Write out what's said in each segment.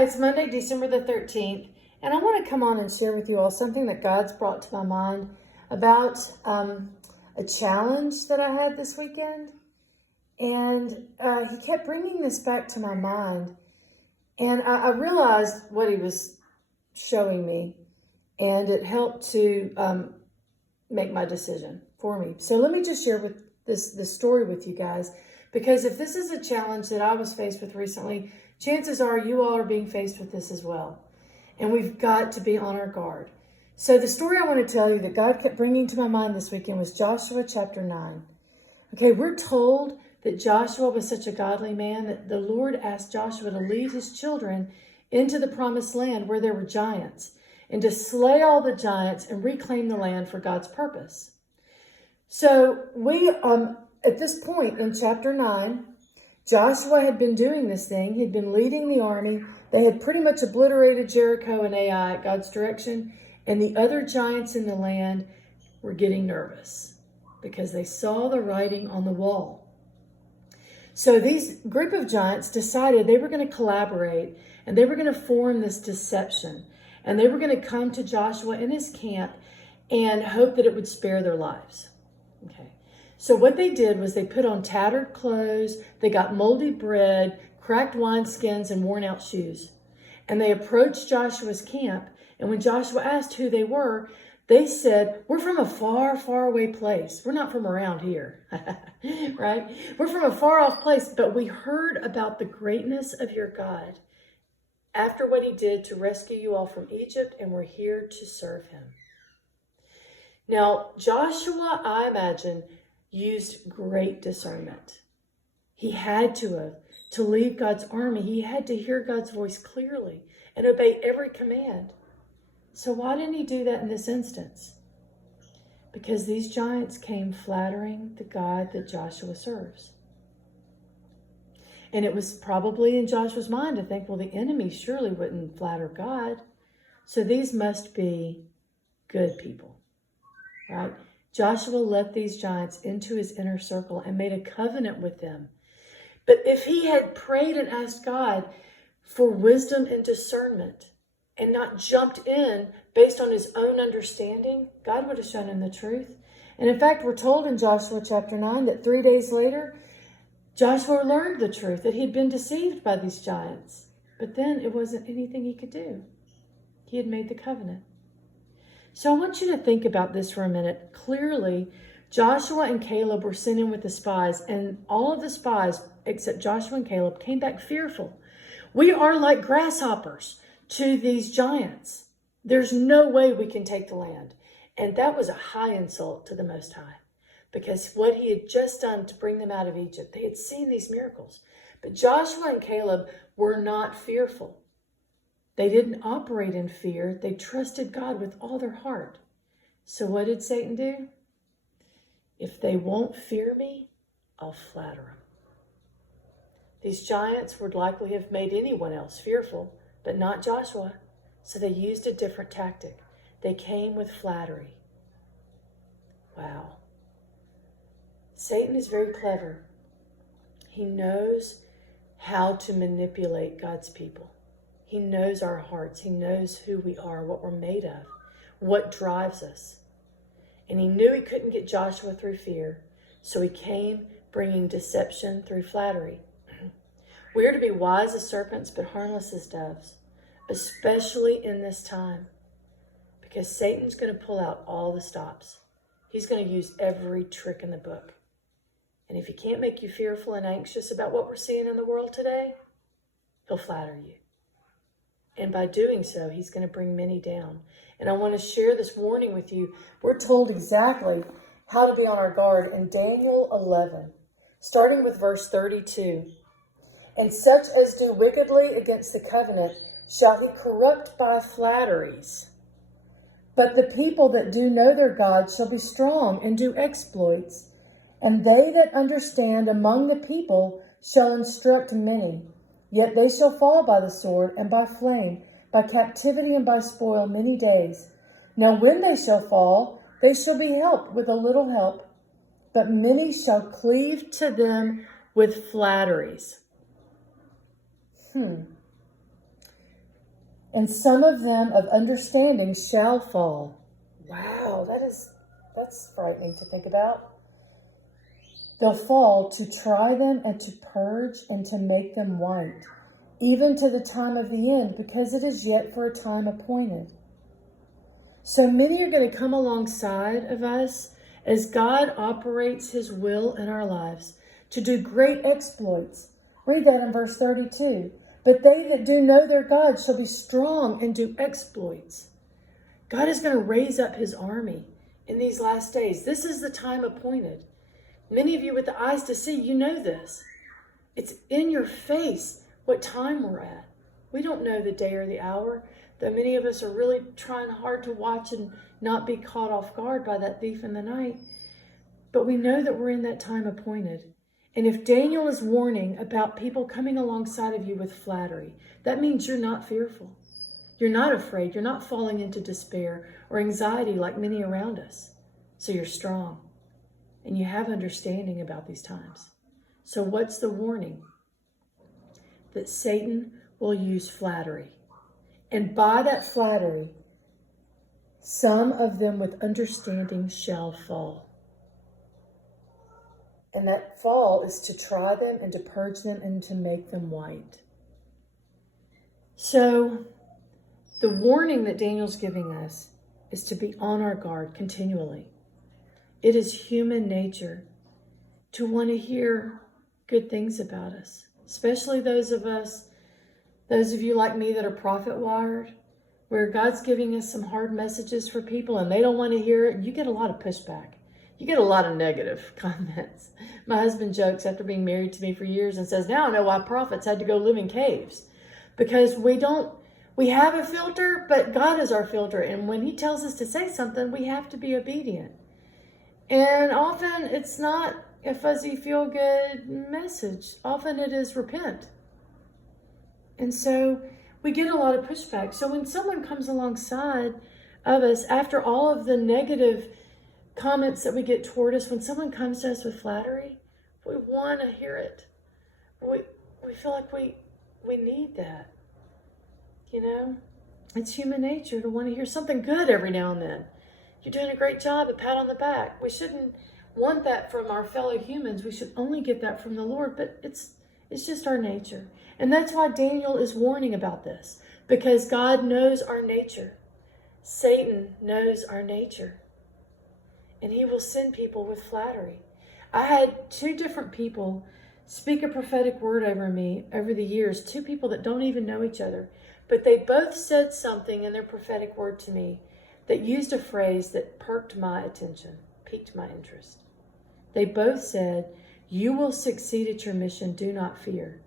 Hi, it's Monday, December the 13th, and I want to come on and share with you all something that God's brought to my mind about a challenge that I had this weekend. And he kept bringing this back to my mind, and I realized what he was showing me, and it helped to make my decision for me. So let me just share with this story with you guys, because if this is a challenge that I was faced with recently, chances are you all are being faced with this as well. And we've got to be on our guard. So the story I want to tell you that God kept bringing to my mind this weekend was Joshua chapter 9. Okay, we're told that Joshua was such a godly man that the Lord asked Joshua to lead his children into the promised land where there were giants, and to slay all the giants and reclaim the land for God's purpose. So we, at this point in chapter 9, Joshua had been doing this thing. He'd been leading the army. They had pretty much obliterated Jericho and Ai at God's direction. And the other giants in the land were getting nervous because they saw the writing on the wall. So these group of giants decided they were going to collaborate, and they were going to form this deception. And they were going to come to Joshua in his camp and hope that it would spare their lives. Okay. So what they did was they put on tattered clothes, they got moldy bread, cracked wineskins, and worn out shoes. And they approached Joshua's camp, and when Joshua asked who they were, they said, "We're from a far, far away place. We're not from around here," right? "We're from a far off place, but we heard about the greatness of your God after what he did to rescue you all from Egypt, and we're here to serve him." Now, Joshua, I imagine, used great discernment. He had to lead God's army. He had to hear God's voice clearly and obey every command. So why didn't he do that in this instance? Because these giants came flattering the God that Joshua serves. And it was probably in Joshua's mind to think, well, the enemy surely wouldn't flatter God. So these must be good people, right? Joshua let these giants into his inner circle and made a covenant with them. But if he had prayed and asked God for wisdom and discernment and not jumped in based on his own understanding, God would have shown him the truth. And in fact, we're told in Joshua chapter 9 that 3 days later, Joshua learned the truth, that he had been deceived by these giants. But then it wasn't anything he could do. He had made the covenant. So I want you to think about this for a minute. Clearly, Joshua and Caleb were sent in with the spies, and all of the spies, except Joshua and Caleb, came back fearful. We are like grasshoppers to these giants. There's no way we can take the land. And that was a high insult to the Most High, because what he had just done to bring them out of Egypt, they had seen these miracles. But Joshua and Caleb were not fearful. They didn't operate in fear. They trusted God with all their heart. So what did Satan do? If they won't fear me, I'll flatter them. These giants would likely have made anyone else fearful, but not Joshua. So they used a different tactic. They came with flattery. Wow. Satan is very clever. He knows how to manipulate God's people. He knows our hearts. He knows who we are, what we're made of, what drives us. And he knew he couldn't get Joshua through fear, so he came bringing deception through flattery. We are to be wise as serpents, but harmless as doves, especially in this time, because Satan's going to pull out all the stops. He's going to use every trick in the book. And if he can't make you fearful and anxious about what we're seeing in the world today, he'll flatter you. And by doing so, he's going to bring many down. And I want to share this warning with you. We're told exactly how to be on our guard in Daniel 11, starting with verse 32. "And such as do wickedly against the covenant shall he corrupt by flatteries. But the people that do know their God shall be strong and do exploits. And they that understand among the people shall instruct many. Yet they shall fall by the sword and by flame, by captivity and by spoil many days. Now when they shall fall, they shall be helped with a little help, but many shall cleave to them with flatteries." and some of them of understanding shall fall. Wow, that's frightening to think about. They'll fall to try them and to purge and to make them white, even to the time of the end, because it is yet for a time appointed. So many are going to come alongside of us as God operates his will in our lives to do great exploits. Read that in verse 32. But they that do know their God shall be strong and do exploits. God is going to raise up his army in these last days. This is the time appointed. Many of you with the eyes to see, you know this. It's in your face what time we're at. We don't know the day or the hour, though many of us are really trying hard to watch and not be caught off guard by that thief in the night. But we know that we're in that time appointed. And if Daniel is warning about people coming alongside of you with flattery, that means you're not fearful. You're not afraid. You're not falling into despair or anxiety like many around us. So you're strong and you have understanding about these times. So what's the warning? That Satan will use flattery. And by that flattery, some of them with understanding shall fall. And that fall is to try them and to purge them and to make them white. So the warning that Daniel's giving us is to be on our guard continually. It is human nature to want to hear good things about us, especially those of you like me that are prophet wired, where God's giving us some hard messages for people and they don't want to hear it. You get a lot of pushback. You get a lot of negative comments. My husband jokes after being married to me for years and says, now I know why prophets had to go live in caves. Because we have a filter, but God is our filter. And when he tells us to say something, we have to be obedient. And often it's not a fuzzy feel-good message. Often it is repent. And so we get a lot of pushback. So when someone comes alongside of us, after all of the negative comments that we get toward us, when someone comes to us with flattery, we want to hear it. We feel like we need that. You know, it's human nature to want to hear something good every now and then. You're doing a great job, a pat on the back. We shouldn't want that from our fellow humans. We should only get that from the Lord, but it's just our nature. And that's why Daniel is warning about this, because God knows our nature. Satan knows our nature. And he will send people with flattery. I had 2 different people speak a prophetic word over me over the years, 2 people that don't even know each other. But they both said something in their prophetic word to me that used a phrase that perked my attention, piqued my interest. They both said, you will succeed at your mission, do not fear.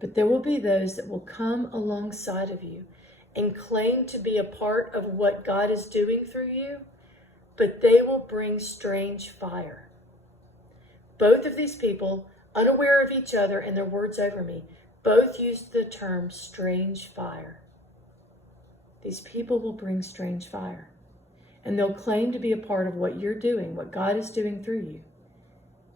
But there will be those that will come alongside of you and claim to be a part of what God is doing through you, but they will bring strange fire. Both of these people, unaware of each other and their words over me, both used the term strange fire. These people will bring strange fire. And they'll claim to be a part of what you're doing, what God is doing through you.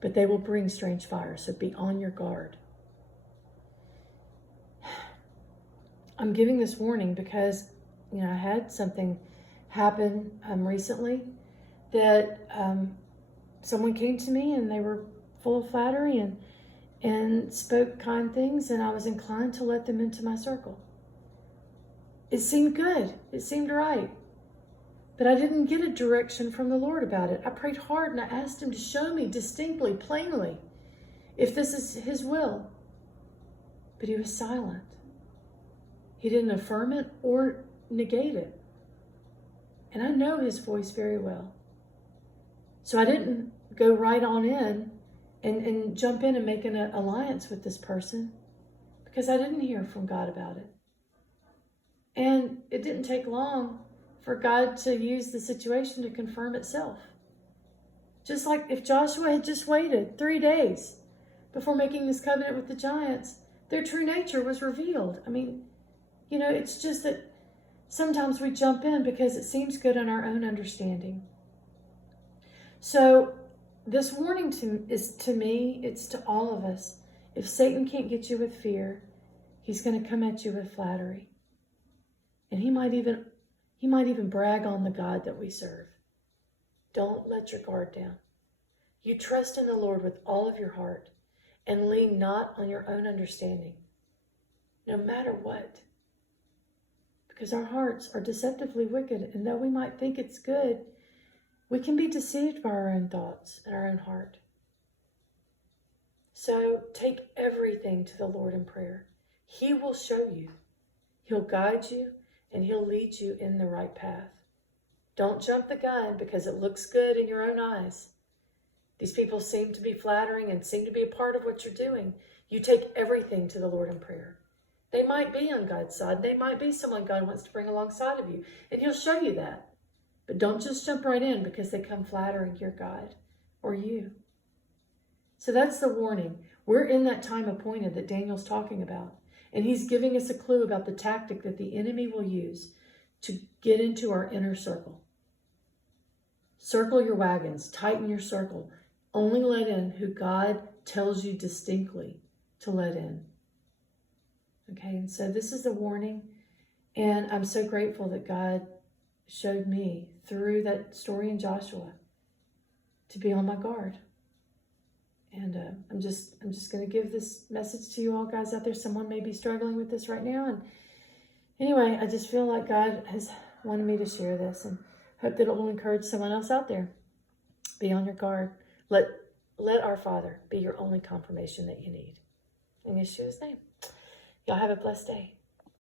But they will bring strange fire, so be on your guard. I'm giving this warning because, I had something happen recently that someone came to me and they were full of flattery and spoke kind things, and I was inclined to let them into my circle. It seemed good. It seemed right. But I didn't get a direction from the Lord about it. I prayed hard and I asked him to show me distinctly, plainly, if this is his will. But he was silent. He didn't affirm it or negate it. And I know his voice very well. So I didn't go right on in and jump in and make an alliance with this person because I didn't hear from God about it. And it didn't take long for God to use the situation to confirm itself. Just like if Joshua had just waited 3 days before making this covenant with the giants, their true nature was revealed. It's just that sometimes we jump in because it seems good in our own understanding. So this warning is to me, it's to all of us. If Satan can't get you with fear, he's going to come at you with flattery. And he might even brag on the God that we serve. Don't let your guard down. You trust in the Lord with all of your heart and lean not on your own understanding, no matter what. Because our hearts are deceptively wicked, and though we might think it's good, we can be deceived by our own thoughts and our own heart. So take everything to the Lord in prayer. He will show you. He'll guide you, and he'll lead you in the right path. Don't jump the gun because it looks good in your own eyes. These people seem to be flattering and seem to be a part of what you're doing. You take everything to the Lord in prayer. They might be on God's side. They might be someone God wants to bring alongside of you, and he'll show you that. But don't just jump right in because they come flattering your God or you. So that's the warning. We're in that time appointed that Daniel's talking about. And he's giving us a clue about the tactic that the enemy will use to get into our inner circle. Circle your wagons, tighten your circle. Only let in who God tells you distinctly to let in. Okay, and so this is the warning. And I'm so grateful that God showed me through that story in Joshua to be on my guard. And I'm just going to give this message to you all guys out there. Someone may be struggling with this right now. And anyway, I just feel like God has wanted me to share this and hope that it will encourage someone else out there. Be on your guard. Let our Father be your only confirmation that you need. In Yeshua's name. Y'all have a blessed day.